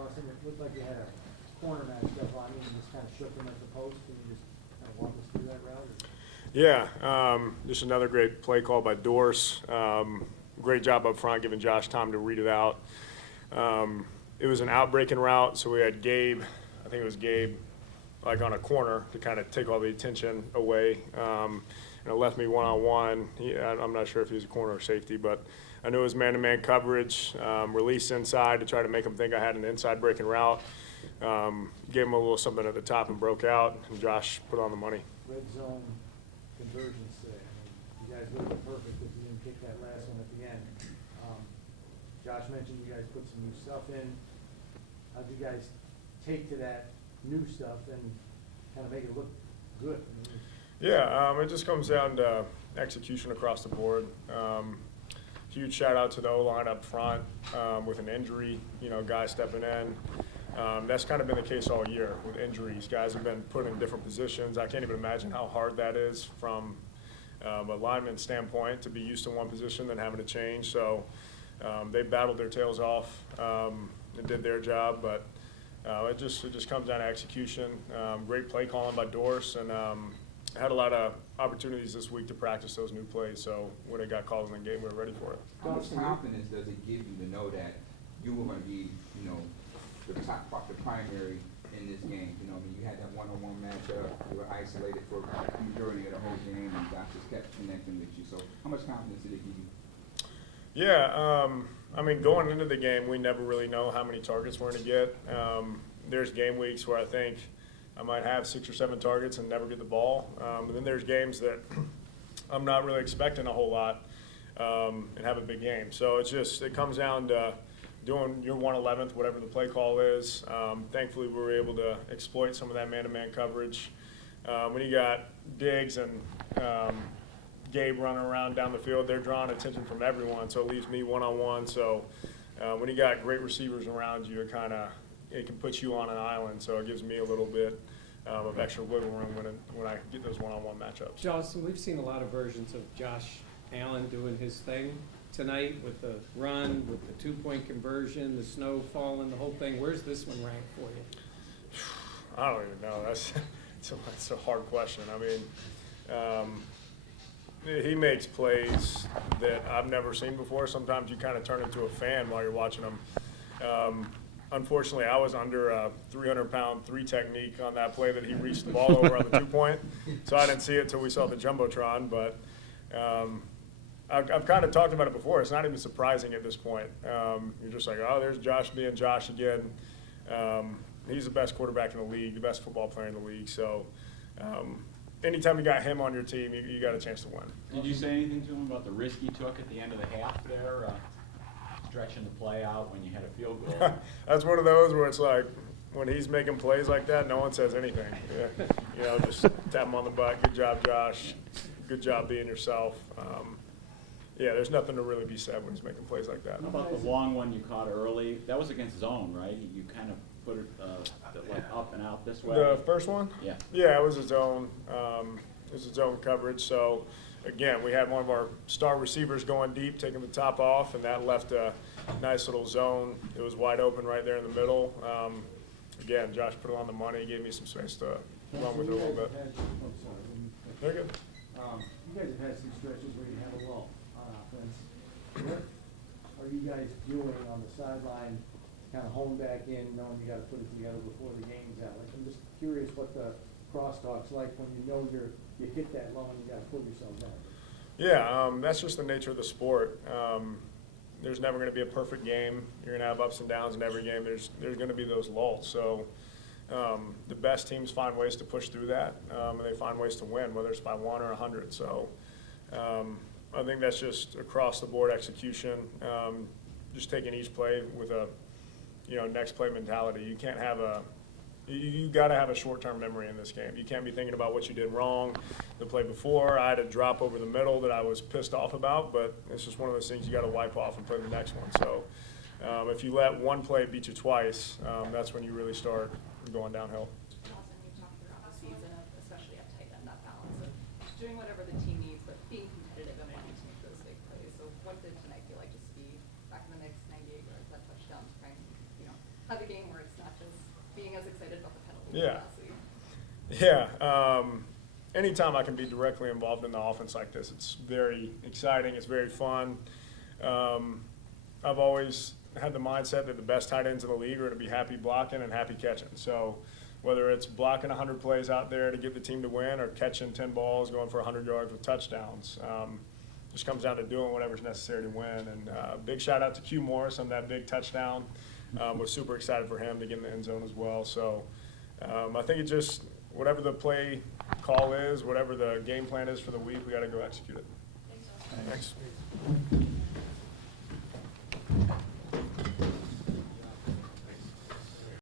Dawson, it looked like you had a corner matched up on you and just kind of shook them at the post. Can you just kind of walk us through that route? Yeah, just another great play call by Dorse. Great job up front, giving Josh time to read it out. It was an out-breaking route, so we had Gabe, I think it was Gabe, like on a corner to kind of take all the attention away. And it left me one-on-one. I'm not sure if he was a corner or safety, but I knew it was man-to-man coverage, release inside to try to make him think I had an inside breaking route. Gave him a little something at the top and broke out, and Josh put on the money. Red zone conversions today. I mean, you guys looked perfect if you didn't kick that last one at the end. Josh mentioned you guys put some new stuff in. How'd you guys take to that new stuff and kind of make it look good? I mean, yeah, it just comes down to execution across the board. Huge shout out to the O-line up front with an injury, guys stepping in. That's kind of been the case all year with injuries. Guys have been put in different positions. I can't even imagine how hard that is from a lineman standpoint to be used to one position then having to change. So they battled their tails off and did their job, but it just comes down to execution. Great play calling by Dorse, and had a lot of opportunities this week to practice those new plays. So when it got called in the game, we were ready for it. How much confidence does it give you to know that you were going to be, the primary in this game? I mean, you had that one-on-one matchup. You were isolated for the majority of the whole game, and Josh just kept connecting with you. So how much confidence did it give you? Yeah, I mean, going into the game, we never really know how many targets we're going to get. There's game weeks where I think I might have 6 or 7 targets and never get the ball. And then there's games that I'm not really expecting a whole lot and have a big game. So it comes down to doing your 1/11th, whatever the play call is. Thankfully, we were able to exploit some of that man-to-man coverage. When you got Diggs and Gabe running around down the field, they're drawing attention from everyone, so it leaves me one-on-one. So when you got great receivers around you, it can put you on an island, so it gives me a little bit of extra wiggle room when I get those one-on-one matchups. Dawson, we've seen a lot of versions of Josh Allen doing his thing tonight with the run, with the two-point conversion, the snow falling, the whole thing. Where's this one ranked for you? I don't even know. That's a hard question. I mean, he makes plays that I've never seen before. Sometimes you kind of turn into a fan while you're watching him. Unfortunately, I was under a 300-pound 3 technique on that play that he reached the ball over on the 2-point, so I didn't see it until we saw the Jumbotron. But I've kind of talked about it before. It's not even surprising at this point. You're just like, oh, there's Josh being Josh again. He's the best quarterback in the league, the best football player in the league. So anytime you got him on your team, you got a chance to win. Did you say anything to him about the risk he took at the end of the half there, stretching the play out when you had a field goal? That's one of those where it's like, when he's making plays like that, no one says anything. Yeah. Just tap him on the butt. Good job, Josh. Good job being yourself. Yeah, there's nothing to really be said when he's making plays like that. How about the long one you caught early? That was against zone, right? You kind of put it like up and out this way. The first one? Yeah. Yeah, it was a zone. It was a zone coverage. So, again, we had one of our star receivers going deep, taking the top off, and that left a nice little zone. It was wide open right there in the middle. Again, Josh put it on the money, gave me some space to run with it a little bit. Very good. You guys have had some stretches where you have a lull on offense. What are you guys doing on the sideline, kind of hone back in, knowing you got to put it together before the game's out? Like, I'm just curious what the crosstalk's like when you know you hit that low and you got to pull yourself down. Yeah, that's just the nature of the sport. There's never going to be a perfect game. You're going to have ups and downs in every game. There's going to be those lulls. So the best teams find ways to push through that, and they find ways to win, whether it's by 1 or 100. So I think that's just across the board execution. Just taking each play with a next play mentality. You can't have you got to have a short-term memory in this game. You can't be thinking about what you did wrong the play before. I had a drop over the middle that I was pissed off about, but it's just one of those things you got to wipe off and play the next one. So if you let one play beat you twice, that's when you really start going downhill. Dawson, you talked throughout the season of, especially at tight end, that balance of doing whatever the team needs, but being competitive and wanting to make those big plays. So what did tonight feel like, just be back in the mix, 98 yards, that touchdown, trying to have a game where excited about the penalties Yeah. last week. Yeah. Anytime I can be directly involved in the offense like this, it's very exciting. It's very fun. I've always had the mindset that the best tight ends in the league are going to be happy blocking and happy catching. So whether it's blocking 100 plays out there to get the team to win or catching 10 balls, going for 100 yards with touchdowns, just comes down to doing whatever's necessary to win. And big shout out to Q Morris on that big touchdown. We're super excited for him to get in the end zone as well. So I think it just, whatever the play call is, whatever the game plan is for the week, we got to go execute it. Thanks, Josh. Thanks.